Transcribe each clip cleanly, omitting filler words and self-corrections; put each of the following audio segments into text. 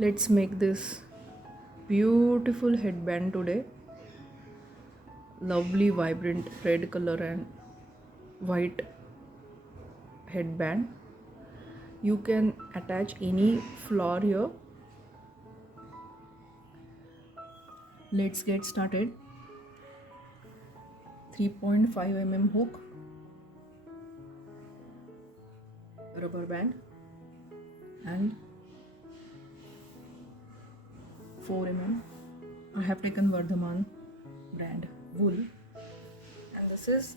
Let's make this beautiful headband today. Lovely vibrant red color and white headband. You can attach any flower here. Let's get started. 3.5 mm hook, rubber band and 4 mm. I have taken Vardhaman brand wool, and this is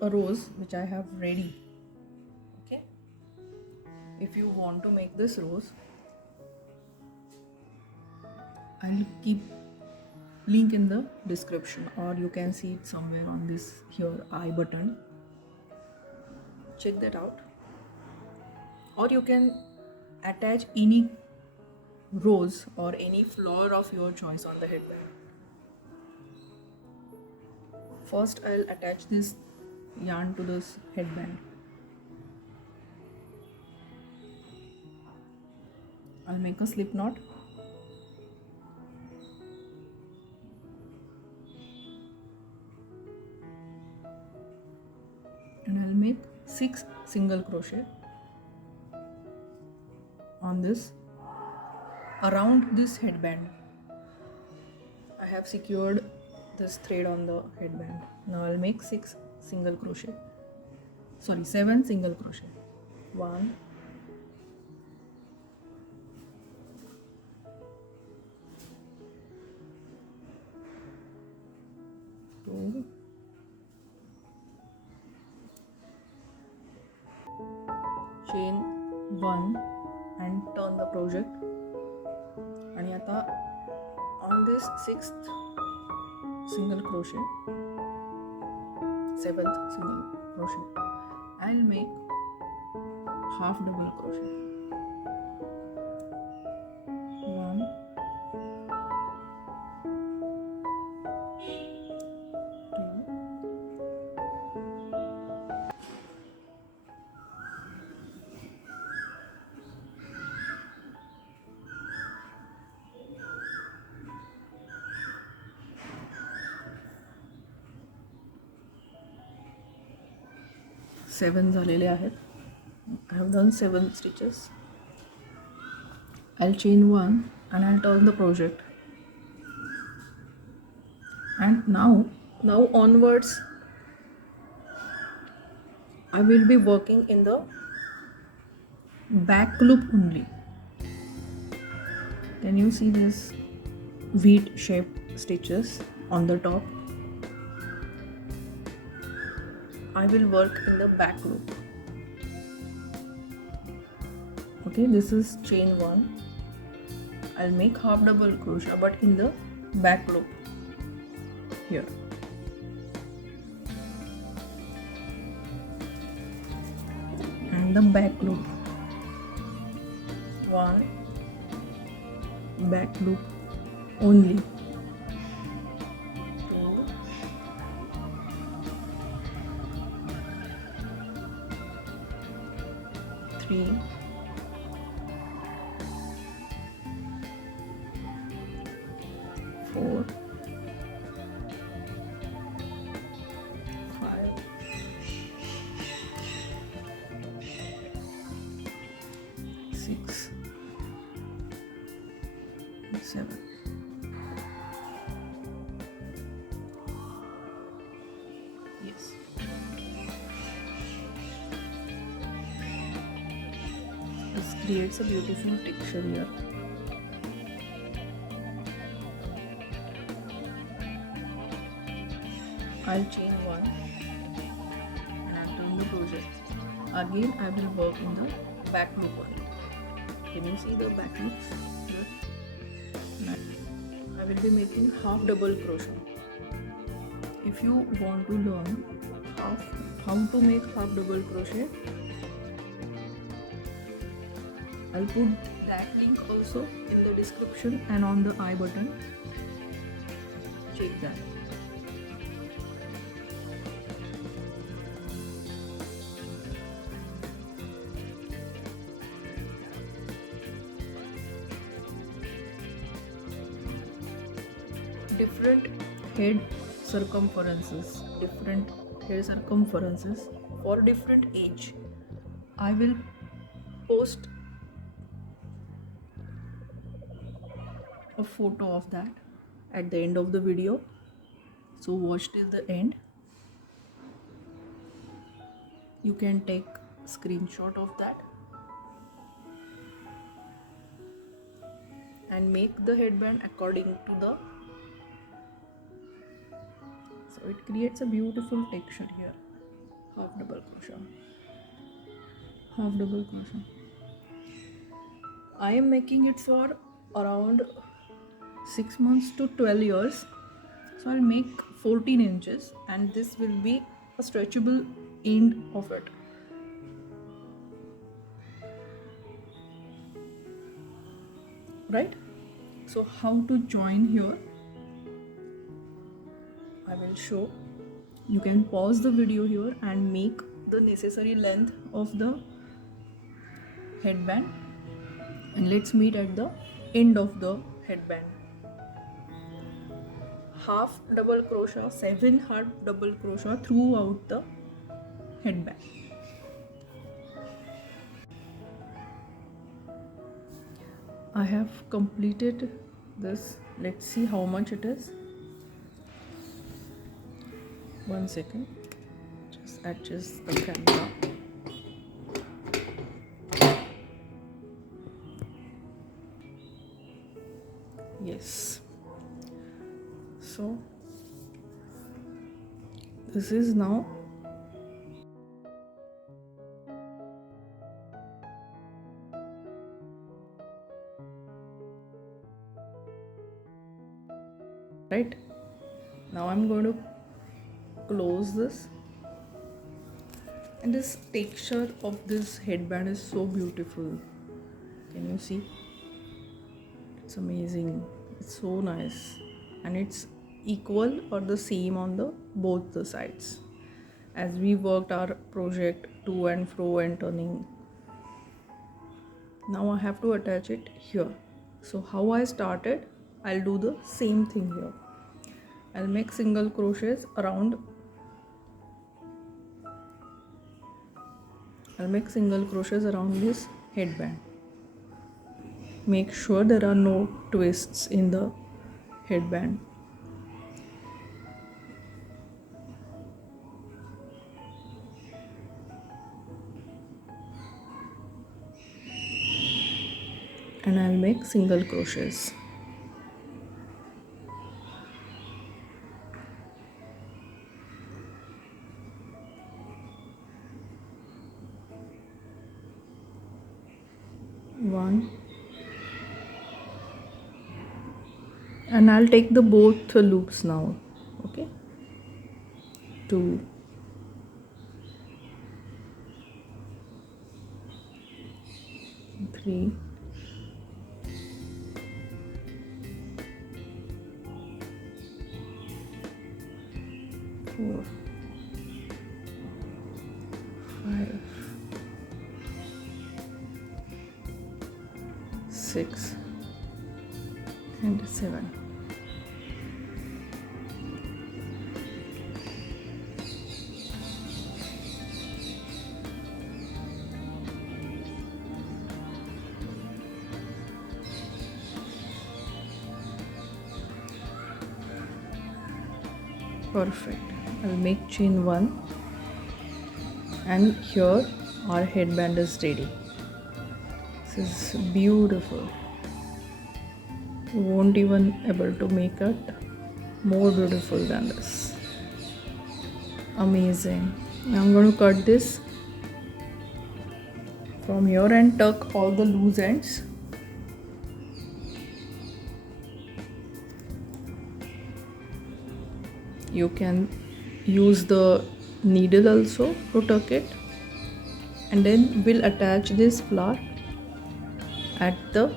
a rose which I have ready. Okay, if you want to make this rose, I'll keep link in the description, or you can see it somewhere on this here I button. Check that out. Or you can attach any rose or any flower of your choice on the headband. First I'll attach this yarn to this headband. I'll make a slip knot. And I'll make 6 single crochet on this around this headband. I have secured this thread on the headband. Now I'll make 7 single crochet. 1, 2, chain 1 and turn the project. आणि आता on this 6th single crochet, 7th single crochet, I'll make half double crochet. 1, 7 झालेले आहेत. I have done 7 stitches. I'll chain 1 and I'll turn the project. And now onwards I will be working in the back loop only. Can you see this V shaped stitches on the top? I will work in the back loop. Okay, this is chain 1. I'll make half double crochet but in the back loop here. And the back loop. 1 back loop only. 3, 4, 5, 6, 7. Yes. This creates a beautiful texture here. I'll chain 1 and I'll turn the project. Again I will work in the back loop only. Can you see the back loops here? I will be making half double crochet. If you want to learn how to make half double crochet, I'll put that link also in the description and on the I button. Check that. different head circumferences for different age. I will post a photo of that at the end of the video, so watch till the end. You can take screenshot of that and make the headband according to the, so it creates a beautiful texture here. Half double crochet. I am making it for around 6 months to 12 years, so I'll make 14 inches and this will be a stretchable end of it. Right? So how to join here, I will show. You can pause the video here and make the necessary length of the headband, and let's meet at the end of the headband. Half double crochet, 7 half double crochet throughout the headband. I have completed this. Let's see how much it is. 1 second, just adjust the camera. Yes, so this is now right. Now I'm going to close this, and this texture of this headband is so beautiful. Can you see? It's amazing. It's so nice, and it's equal or the same on the both the sides. As we worked our project to and fro and turning, now I have to attach it here. So how I started, I'll do the same thing here. I'll make single crochets around this headband. Make sure there are no twists in the headband. And I'll make single crochets. One, and I'll take the both loops now. Okay, 2, 3, 4, 5, 6 and 7. Perfect. I'll make chain 1, and here our headband is ready. This is beautiful. You won't even able to make it more beautiful than this. Amazing. Now I'm going to cut this from here and tuck all the loose ends. You can use the needle also to tuck it, and then we'll attach this flower at the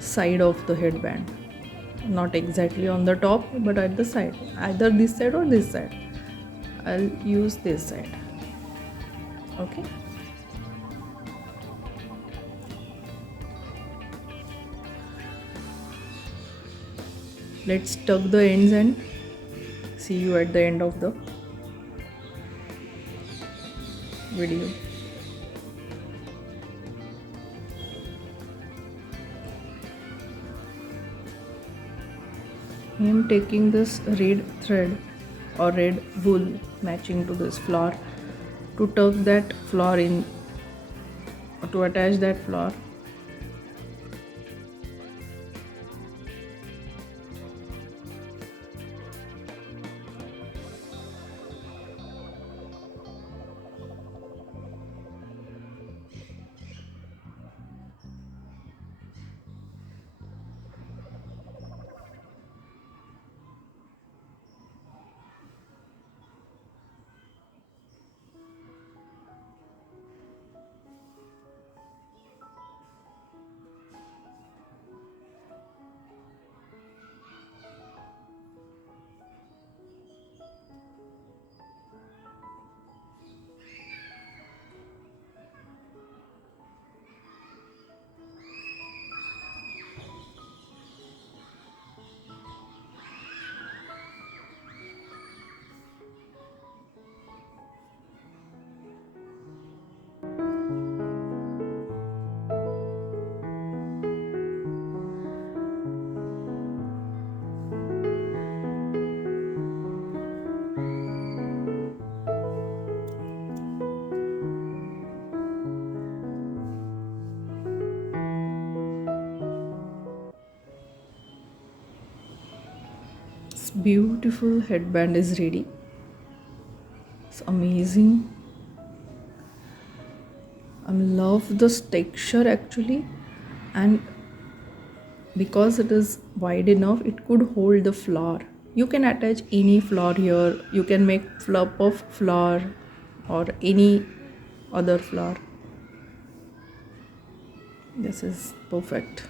side of the headband, not exactly on the top but at the side, either this side or this side. I'll use this side. Okay, Let's tuck the ends and see you at the end of the video. I am taking this red thread or red wool matching to this flower to tuck that flower in, or to attach that flower. Beautiful headband is ready. It's amazing. I love this texture actually, and because it is wide enough, it could hold the flower. You can attach any flower here. You can make flop of flower or any other flower. This is perfect.